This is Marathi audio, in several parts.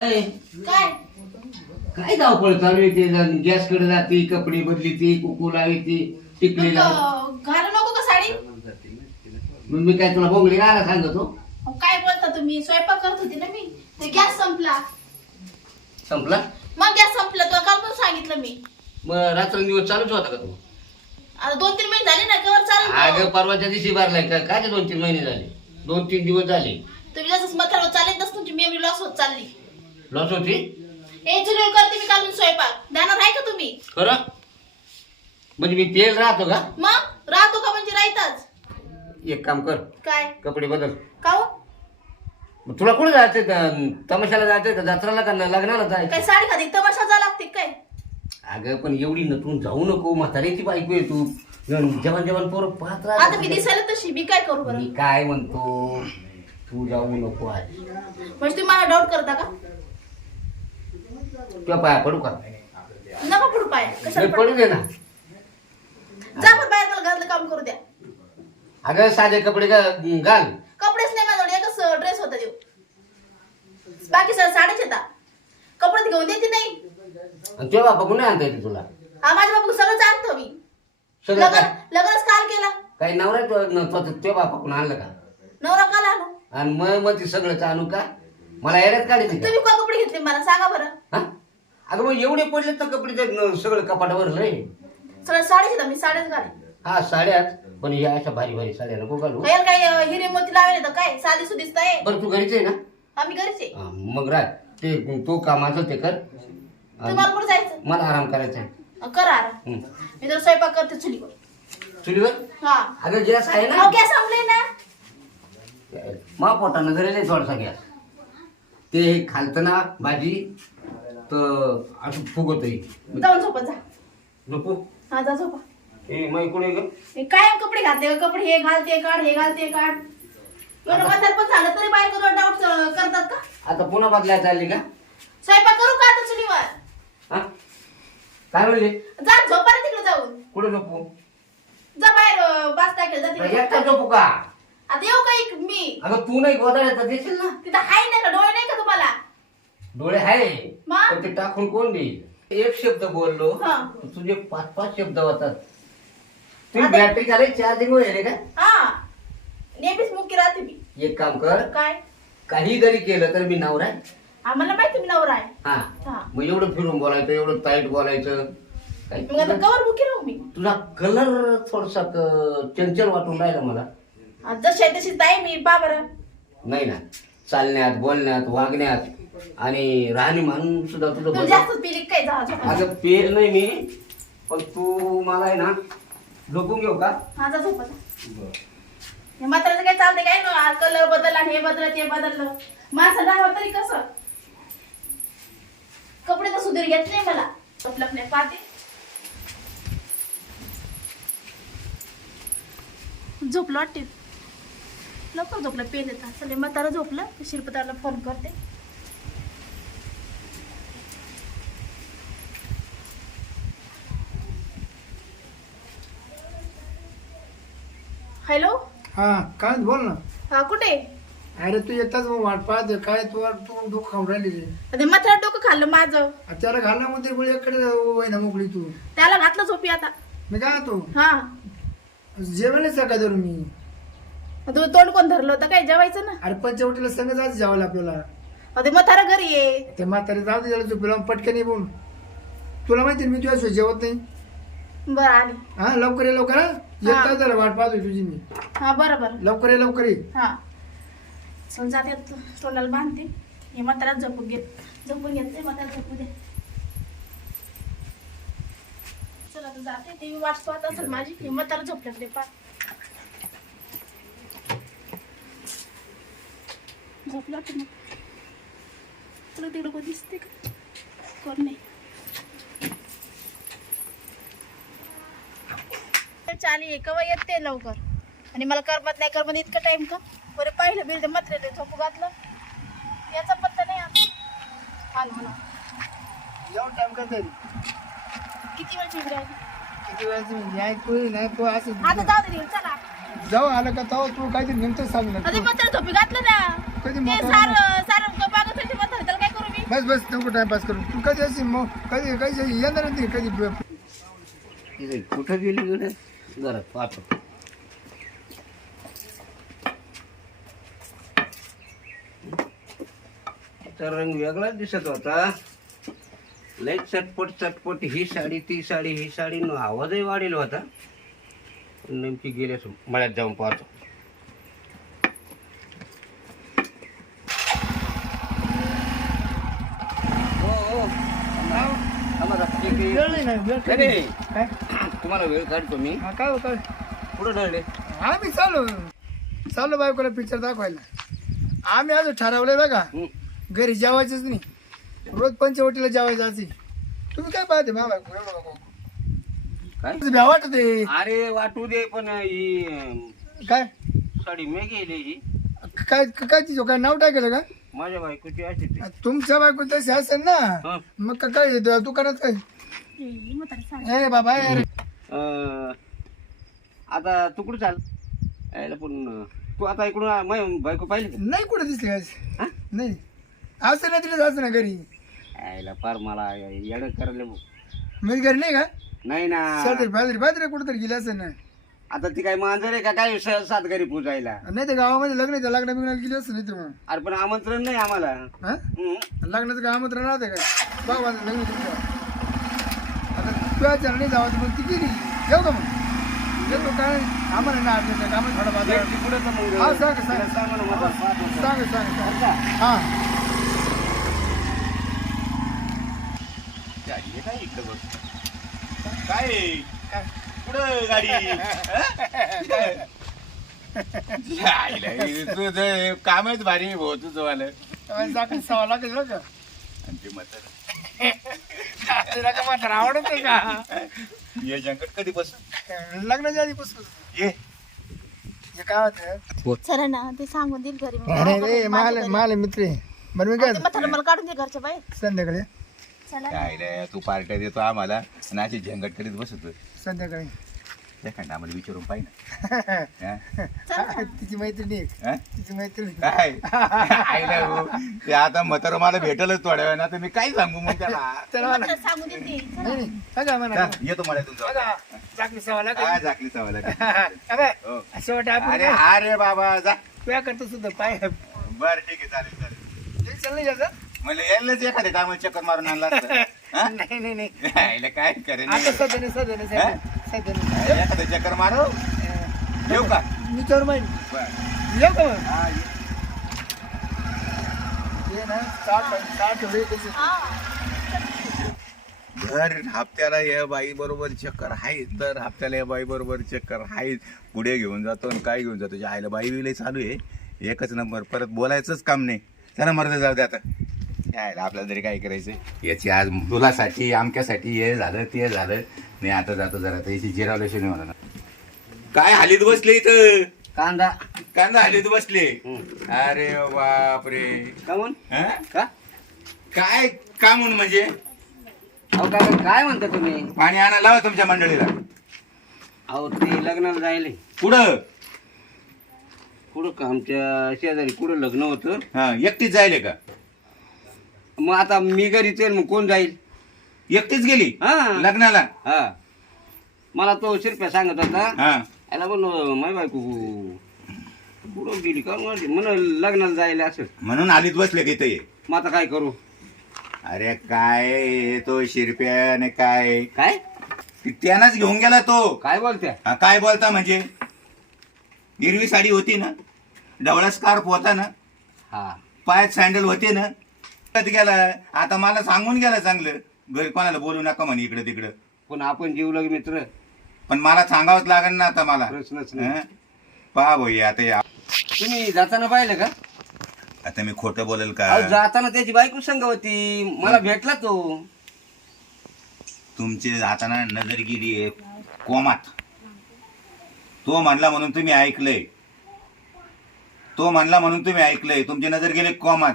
काय? काय? काय धावपळ चालू आहे ते? गॅसकडे जाते कपडे बदली ती कुकू लावी ती टिकली घालू नको का साडी? मग मी काय तुला बोंगली राहायला सांगतो? अहो, काय बोलता तुम्ही? स्वयंपाक करत होती ना मी? ते गॅस संपला. संपला? मग गॅस संपला. तुला काल पण सांगितलं मी. मग रात्रंदिवस चालूच होता का तू? आता दोन तीन महिने झाले ना कवर चालू अगं परवाच्या दिवशी भरलाय का? काय ते दोन तीन महिने झाले? दोन तीन दिवस झाले. तुम्ही जसं मथावर चालेल तसं तुमची मेमरी लॉस होत चालली. लॉस होती? हे चुलीवर करते मी काढून स्वयंपाक. ध्यानात आहे का तुम्ही? खरं? म्हणजे मी तेल राहतो का? मग? राहतो का म्हणजे राहताच? एक काम कर. काय? कपडे बदल. का हो? मग तुला कुठे जायचंय? का तमाशाला जायचंय का? जत्राला का लग्नाला काय जायचं साडी खाते तमाशा जा लागते काय? अगं पण एवढी नटून जाऊ नको. म्हाताऱ्याची बायको आहे तू. जवान जवान पोरं पाहत राहत आता मी दिसायला तशी. मी काय करू बरं? मी काय म्हणतो? तू जाऊ नको आज. म्हणजे तुम्ही मला डाऊट करता का? तुला पाया पडू का? नका पुढे पाय कशाला पडू दे ना. पड- जा पण बाहेर मला घरातलं काम करू द्या. अगं साधे कपडे घा- घाल. कपडेच नाही माझ्याकडे एकच ड्रेस होता देऊ बाकी सर साडेच येतात कपडे घेऊन देते नाही? आणि तुझ्या बापा कुठे आणता येते तुला? हा माझ्या बाबू सगळं जाणतो मी. सगळं लग्न काय? लग्नच काल केला. काही नवरा तुझ्या बापा कुठं आणलं का? नवरा काल आणू आणि मग मग ते सगळं आणू का? मला येड्यात काढायचं का? तुम्ही काय कपडे घेतले मला सांगा बरं. हा? अगं मग एवढे पडले तर कपडे ते न- सगळं कपाटावर लय सगळं साडेच येतात मी साडेच घाले हा साड्यात. पण ह्या अशा भारी भारी साड्या नको घालू. याला काय अं, हिरे मोती लावले तर काय? साधी सुधीच नाही बरं तू घरीच आहे ना? आम्ही घरीच आहे. हा, मग राह. ते तो कामाचं ते कर. आणि तुम्हाला कुठे जायचं? मला आराम करायचा आहे. अं, करा आराम. हं. मी तर स्वयंपाक करते चुलीवर. चुलीवर? हा. अगं गॅस आहे अहो ना गॅस संपले ना. मा पोटानं घरी थोडासा गॅस. ते खालतं ना भाजी तर असं फुगतोय. जाऊन झोपत जा. नको हा जा झोपा. ए मग इकडे ग. हे काय कपडे घालते कपडे हे घालते काढ हे घालते काढ. एवढं पण झालं तरी बायको डाऊट करतात का? आता पुन्हा बदलायला चालली का? स्वयंपाक करू का आता चुलीवर हा? काय म्हणले? जा झोपा रे तिकडे जाऊन. कुठे झोपू? जा बाहेर अं, बास टाकेल जा तिकडे. एकटा झोपू का? आता येऊ का एक मी? अगं तू नाही गोदाड्यात देशील ना? तिथं हाय नाही का? डोळे नाही का तुम्हाला? डोळे आहे मग? पण ते टाकून कोण देईल? एक शब्द बोललो हा. तुझे पाच पाच शब्द होतात. तुम्ही आता- बॅटरी झाले चार्जिंग होईल का? हा. नेहमीच मुख्य राहते मी. एक काम कर. काय? काही जरी केलं तर मी नवरा आहे. आम्हाला माहिती मी नवरा आहे. हा. हा. मग एवढं फिरून बोलायचं एवढं ताईट बोलायचं. काही मग आता कवर मुख्य राहू मी? तुझा कलर थोडासा क- चंचल वाटून राहिला मला. जशी आहे तशीच आहे मी पा बरं नाही ना चालण्यात बोलण्यात वागण्यात आणि राहणीमान सुद्धा तुझं बदल जास्तच पिली काय जा अगं पेर नाही मी पण तू मला आहे ना झोपून घेऊ का? हा जा झोपा जा. हे म्हाताऱ्याचं काय चालतंय काय ना कलर बदलला हे बदललं ते बदललं. माणसं राहावं तरी कसं? कपडे तर सुधीर घेत नाही मला. आपलं आपल्या पाहते. झोपलं वाटते. लवकर झोपलं पेन येतात चले म्हातारा झोपलं शिरपताला फोन करते. हॅलो हा काय बोल ना. हा कुठे? अरे तू येताच मग वाट पाहते काय तू तू दुःख खाऊन राहिली रे. अरे म्हातारा डोकं खाल्लं माझं. आ, त्याला गोळी एकडे वय ना मोकळी तू. त्याला घातलं झोपी आता. मी काय तू हा. जेवणच का धरू मी. तुम्ही तोंड कोण धरलं होतं? काय जेवायचं ना? अरे पंचवटीला संग जायचं जेवायला आपल्याला. अहो, ते म्हातारा घरी ये. ते म्हातारे जाऊ दे त्याला झोपेला पटकन ये बोल तुला माहिती आहे मी तुझ्या जेवत नाही? बरं आली. हा लवकर ये लवकर हा? जरा वाट पाहतोय तुझी मी. हा बरं बरं. लवकर ये लवकर ये. हा. चल जाते तोंडाला बांधते. हे म्हातारा झोपून घेत. झोपून घेते म्हातारा झोपू दे. चल आता जाते. व्ही वाट पाहत असेल माझी. हे म्हातारा झोपल्याकडे पा झोपलं वाटतं मग तुला तिकडं कोण दिसते का? कोण नाही. चाली केव्हा येते लवकर? आणि मला करमत नाही करमत इतकं टाइम का? बरं पाहिलं बिल ते मात्र झोपू घातलं. याचा पत्ता नाही आता. आल म्हणा जेवण टाइम करता किती वेळ चिवडी आली किती वेळाचं नाही तू नाही तू असं आता जाऊ दे चला. जाऊ आलं का तेव्हा तू काहीतरी नेमकं सांग ना आता मात्र झोपी घातलं ना. कधी ते सार सार बागत होते मात्र त्याला काय करू मी? बस बस नको टाइमपास करू तू कधी अशी मग कधी कधी येणार नाही कधी इथे कुठं गेली गड्या जरा पाहतो तर रंग वेगळाच दिसत होता. लय चटपट चटपट. ही साडी ती साडी ही साडी. न आवाजही वाढेल होता. नेमकी गेल्यास मळ्यात जाऊन पाहतो. हो हो वेळ नाही ना वेळ. काय? तुम्हाला वेळ काढतो मी. हा, काय हो, काय? कुठं ढळले आम्ही चालू. चालू बायकोला पिक्चर दाखवायला. आम्ही अजून ठरवलंय बघा. घरी जेवायचंच नाही. रोज पंचवटीला जेवायचं असे तुम्ही काय पाहते मा बायको एवढं. काय? भ्या वाटते अरे वाटू दे पण ही काय? साडी मी गेली ही. काय काय तिचं काय नाव टाकेलं का? माझ्या बायकोची अशी ती. तुमच्या बायको तशी असेल ना? हं. मग का- काय दु- दुकानात काय? ए, बाबा अं, आता तू कुठं चाल? यायला पण तू आता इकडून माझी बायको पाहिली का? नाही कुठे दिसले आज? हा? नाही. असं नाही तिला जायचं ना घरी. यायला फार मला येडं करायला भाऊ. म्हणजे घरी नाही का? नाही ना. सदरी बाजरी बाजरी कुठं तरी गेली असेल ना. आता ती काय मांजर आहे का? काय स- सात घरी पूजायला? नाही तर गावामध्ये लग्न आहे, त्या लग्न बिग्नाला गेली असेल नाही तर मग. अरे पण आमंत्रण नाही आम्हाला. हा. लग्नाचं काय आमंत्रण राहते का? बघ माझं लग्न तुमचं आता तुझ्या चरणी जावं तर मग ती गेली. येऊ का मग? येतो काय? आम्हाला ना आठवत आम्हाला थोडा बाजार. भेट ती कुठं तर मग. हा, सांग, सांग. सांग मला. सांग सांग सांग. का? हा काय इकडं बघ. काय? कुठं गाडी? हे तुझं कामच भारी आहे भाऊ तुझं वालं. काय सवा लागेल बरं का? आणि ते म्हातारं. तुला का म्हातारा आवडत नाही का? ये जंगल कधी बसून लग्नाच्या आधीपासून. ये. हे काय होतं? चला ना ते सांगून देईल घरी मी. अरे रे माल माल मित्र आहे. बरं मी काय ते म्हातारं मला काढून दे घरच्या बाहेर. संध्याकाळी. चला काय रे तू पार्ट्या देतो आम्हाला. आणि अशी झंगट करीत बसतो संध्याकाळी. एखादा आम्हाला विचारून पाहिजे चला तिची मैत्रिणी. तिची मैत्रिणी काय? आईला भाऊ, ते आता म्हातार मला भेटलच थोड्या वेळा तर मी काय सांगू मग त्याला? चला देते. चला. नाही नाही. सांगा म्हणा. चल, येतो मला तुमचा. बघा. चाकरी सवा लागेल काय झाकली सवाला अबे हो. शेवट आपण अरे अरे बाबा जा. तुया करतो सुद्धा पाय. बर ठीक आहे चालेल चालेल. टेन्शन नाही यायलाच एखाद्या कामाला चक्कर मारून आणला असता. हा? नाही नाही नाही. यायला काय करेन आता सध्या नाही सध्या नाही सध्या सध्या नाही एखादा चक्कर मारो. अं, येऊ का? मी तर माहिती बर. येऊ का मग? हा, ये. ये ना साठ साठ वेळ त्याची हा. दर हप्त्याला या बाई बरोबर चक्कर आहे दर हप्त्याला या बाई बरोबर चक्कर आहे पुढे घेऊन जातो आणि काय घेऊन जातो? आईला बाई विलय चालू आहे एकच नंबर. परत बोलायचंच काम नाही. चला मर्द जाऊ दे आता. यायला आपल्याला तरी काय करायचं याची आज मुलासाठी आमक्यासाठी हे झालं ते झालं. नाही आता जातो जरा त्याची जिरावल्याशिवाय नाही म्हणा. काय हालीत बसले इथं? कांदा. कांदा हालीत बसले. अरे बापरे. का म्हण हं? का? काय का म्हणून म्हणजे? अहो काय काय म्हणता तुम्ही? पाणी आणा लावा तुमच्या मंडळीला. अहो ते लग्नाला जायले. पुढं कुठं का आमच्या शेजारी? कुठं लग्न होतं? हा एकटीच जायले का? मग आता मी घरीच येईल मग कोण जाईल? एकटीच गेली? हा. लग्नाला? हा. मला तो शिरप्या सांगत होता. हा. याला पण माय बायको कुठं गेली? का म्हण लग्नाला जायला असं. म्हणून आलीत बसले की इथे? मग आता काय करू? अरे काय तो शिरप्याने काय? काय? ती त्यानंच घेऊन गेला तो. काय बोलत्या? हा, काय बोलता म्हणजे? हिरवी साडी होती ना? ढवळा स्कार्फ होता ना? हा. पायात सँडल होते ना? कधी गेला आता मला सांगून गेला चांगलं. घरी कोणाला बोलू नका म्हणे इकडे तिकडं. पण आपण जीवलग मित्र. पण मला सांगावंच लागेल ना आता मला. प्रश्नच नाही. हं? पहा भाई आता या- तुम्ही जाताना पाहिलं का? आता मी खोटं बोलेल का? अहो जाताना त्याची बायको संग होती मला भेटला तो. तुमची जाताना नजर गेली आहे कोमात. तो म्हणला म्हणून तुम्ही ऐकलंय. तो म्हणला म्हणून तुम्ही ऐकलंय. तुमची नजर गेली कोमात.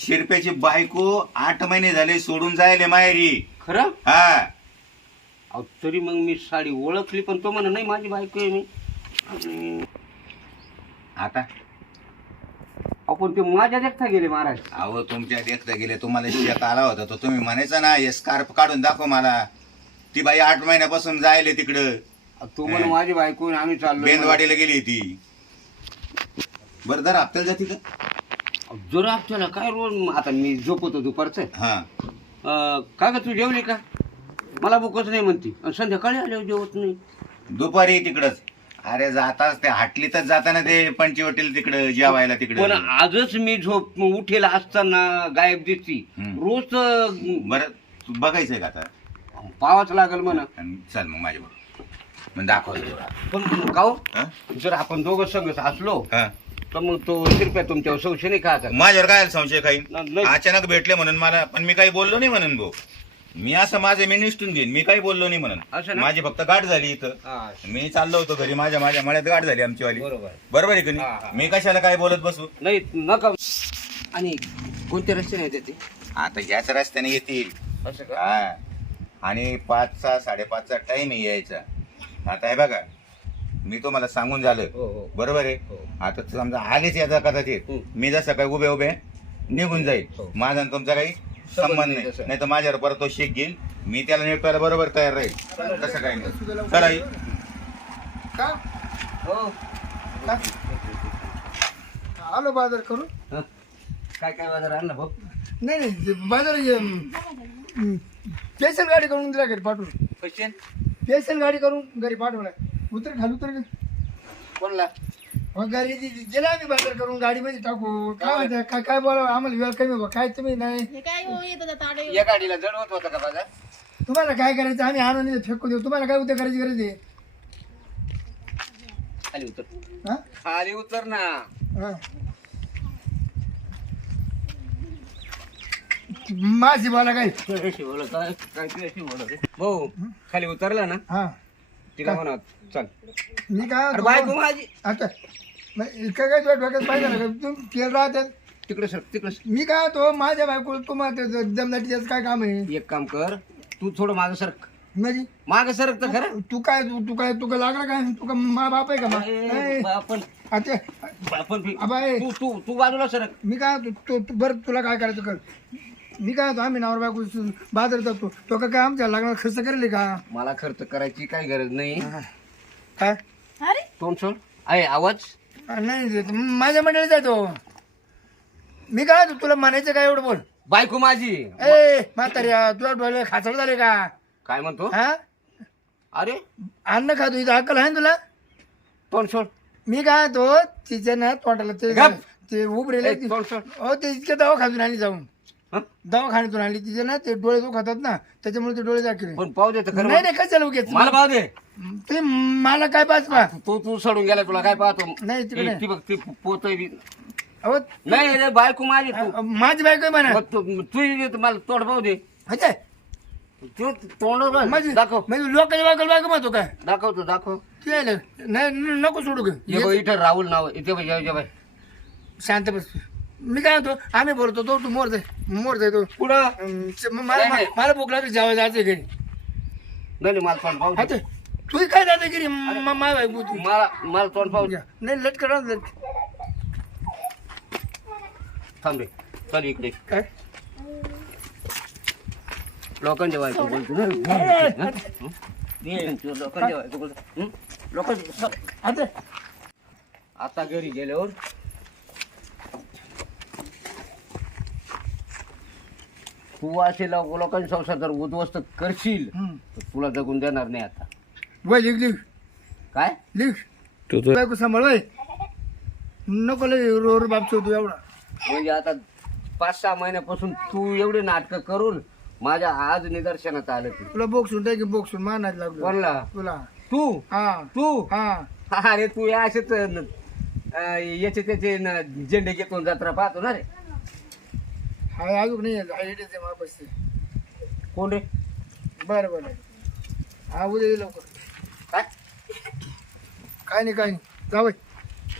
शिरप्याची बायको आठ महिने झाले सोडून जायले माहेरी. खरं? हा. अहो तरी मग मी साडी ओळखली पण तो म्हणा नाही माझी बायको आहे मी. आता? अहो आपण ते माझ्या देखता गेले महाराज. अहो तुमच्या देखता गेले. तुम्हाला शेत आला होता तर तुम्ही म्हणायचं ना हे स्कार्फ काढून दाखव मला. ती बाई आठ महिन्यापासून जायले तिकडं. तू म्हण माझी बायको आणि आम्ही चाललो बेंदवाडीला गेली ती. बरं दर हप्त्याला जाती का जर आपल्याला काय रोज आता मी झोपतो दुपारचं. हा. अं, का ग तू जेवली का? मला भूकच नाही म्हणती. आणि संध्याकाळी आल्यावर जेवत नाही. दुपारी तिकडच. अरे जाताच ते हाटलीतच जाताना ते पंचवटीला तिकडं जेवायला पण तिकडं आजच मी झोप उठेला असताना गायब दिसती. हम्म. रोज तर बरं तू बघायचंय का आता? पावाच लागल म्हणा. आणि चल मग माझ्या मग दाखव तुला. पण काहो हा? जर आपण दोघं संगच असलो हा. तर मग तो शिरप्या तुमच्यावर संशय नाही खायचा माझ्यावर काय संशय काही? नाही. अचानक भेटले म्हणून मला पण मी काही बोललो नाही म्हणून भाऊ. मी असं माझं मी निष्ठून घेईन मी काही बोललो नाही असं म्हणून ना? माझी फक्त गाठ झाली इथं. हा, मी चाललो होतो घरी माझ्या माझ्या मळ्यात गाठ झाली आमची वाली बरोबर. बरोबर आहे की हा, हा. नाही मी कशाला काय बोलत बसू? नाही नका. आणि कोणत्या रस्त्याने येते ते आता ह्याच रस्त्याने येतील. असं का? हा. आणि पाचचा साडेपाचचा टाइम यायचा. आता हे बघा. मी तुम्हाला सांगून झालं हो हो. बरोबर आहे? हो. आता समजा आलेच याचा कदाचित. हम्म. मी जसं काही उभे उभे निघून जाईल. हो. माझा आणि तुमचा काही संबंध संबंध नाही नाही. तसं. नाही तर माझ्यावर परत तो शेक घेईल. मी त्याला निपटायला बरोबर तयार राहील. तसं काही नाही. चला आई. का? हो. का? आलो बाजार करू. काय काय बाजार आणला भाऊ? नाही नाही ते बाजार स्पेशल गाडी करून दिला घरी पाठवून. पैसे? स्पेशल गाडी करून घरी पाठवलाय उतर खाली उतर गे. कोणला? मग घरी दि- दिला आम्ही बाजार करून गाडीमध्ये टाकू. काय म्हणते? काय काय बोलावं? आम्हाला वेळ कमी बा काय तुम्ही नाही. हे काय हो? येत होता ताडे या गाडीला जडवत होता का बाजार? तुम्हाला काय करायचं? आम्ही आणून इथे फेकून देऊ. तुम्हाला काय उद्या करायची गरज आहे? खाली उतर. हा? खाली उतर ना. हा. माझी बोला काय? भाऊ खाली उतरला ना. हा. तिला म्हणा चल. मी काय अरे बायको माझी आता इतकं काय तुझ्या डोक्यात पाहिजे ना? तुम्ही केलं राहतात तिकडे सर तिकडे सर. मी काय तो माझ्या बायको तुम्हाला ते जमनाटीचं काय काम आहे? एक काम कर तू थोडं मागं सरक. म्हणजे? मागं सरक तर खरं. तू काय तू तू काय तुका लागला काय? तुका मा बाप आहे का मा? ए, आपण आपण. तू तू तू बाजूला सरक. मी काय तू तू तू- बरं तुला काय करायचं कर. मी काय होतो आम्ही नवरा बायको बाजारात जातो. तो का काय आमच्या लग्नात खर्च करेल का? मला खर्च करायची काही गरज नाही. काय? अरे. तोंड सोड. आहे आवाज? नाही देत. माझ्या मंडळीत जातो मी काय होतो तुला म्हणायचं काय एवढं बोल. बायको माझी. ए म्हाताऱ्या तुला डोळे खाचड झाले का? काय म्हणतो? हा? अरे. अन्न खातो इथं अक्कल आहे ना तुला? तोंड सोड. मी काय तो तिच्या ना तोंडाला ते गप. ते उभरेले ए, तोंड सोड. हो ते इतके दवाखान्यातून आणली जाऊन. हं? दवाखान्यातून आणली. तिचे ना ते डोळे दुखातात ना त्याच्यामुळे ते डोळे दाखले पण पाहू दे तर खरं नाही नाही कशाला उगेच? मला पाहू दे. ते मला काय पाच पा तू तू सोडून गेला तुला काय पाहतो? नाही तिकडे ती बघ ती पोत अहो नाही रे बायको माझी तू. माझी बायको आहे म्हणा. मग तू तू ये इथं मला तोंड पाहू दे. अच्छा तू तोंड बघ. माझी दाखव. म्हणजे लोकांच्या बायकोला बायको म्हणतो काय दाखव तू दाखव. ते आलं. नाही न- नको सोडू ग. बघ इथं राहुल नाव आहे. इथे बघ. शांत बस. मी काय म्हणतो आम्ही बोलतो तो तू मोर जाय मोर तो पुढं अं, च- म- मला नाही, नाही. मला भूक लागली जेव्हा जायचं घरी नाही नाही, मला तोंड पाहू दे. तू काय जाते घरी म- माय बायको तू मला मला तोंड पाहू दे. नाही लटकन राहू दे. थांब रे चल इकडे काय लोकांच्या बायको बोलतो ना हं? हं? तू लोकांच्या बायको बोलतो हं? लोकांच्या चल. आता आता घरी गेल्यावर तू असे लोक- लोकांच्या संसार जर उद्ध्वस्त करशील. तर तुला जगून देणार नाही आता. वय लिख लिख. काय? लिख. बायको सांभाळ वय. नको लय रो रो बाप तू एवढा. म्हणजे आता पाच सहा महिन्यापासून तू एवढे नाटकं करून माझ्या आज निदर्शनात आलं ते. तुला बोक्सून टाकी बोक्सून मानायला लागलो. कोणला तुला. तू? हा. तू? हा. अरे तू या असेच अं, याचे त्याचे न- झेंडे घेतून जत्रा पाहतो ना रे. हा अजून नाही. हा इथेच आहे मापाशी. कोण रे? बरं बरं. हा उद्या ये लवकर. काय? काय नाही काय नाही. जा वय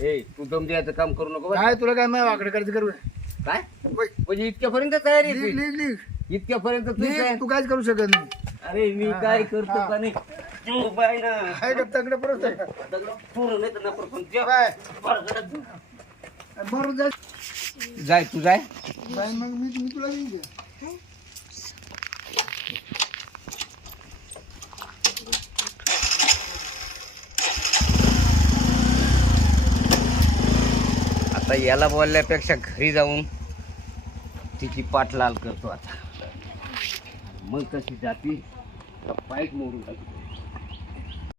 ए तू दम द्यायचं काम करू नको बरं. काय तुला काय माय वाकडे करायचं कर. काय? वय. म्हणजे इतक्यापर्यंत तयारी आहे लिख तुझी? इतक्यापर्यंत तू काहीच करू शकत नाही. अरे मी काय करतो का नाही? तू बाय ना. आहे का तगडं परत आहे? का? दगड नाही तर नको पण जे- बाय. बरं, जरा- बरोबर जा जाय. तू जाय. मग मी मी तुला देईन घ्या आता याला बोलल्यापेक्षा घरी जाऊन तिची पाठ लाल करतो आता. मग कशी जाती? पायच मोडून टाकतो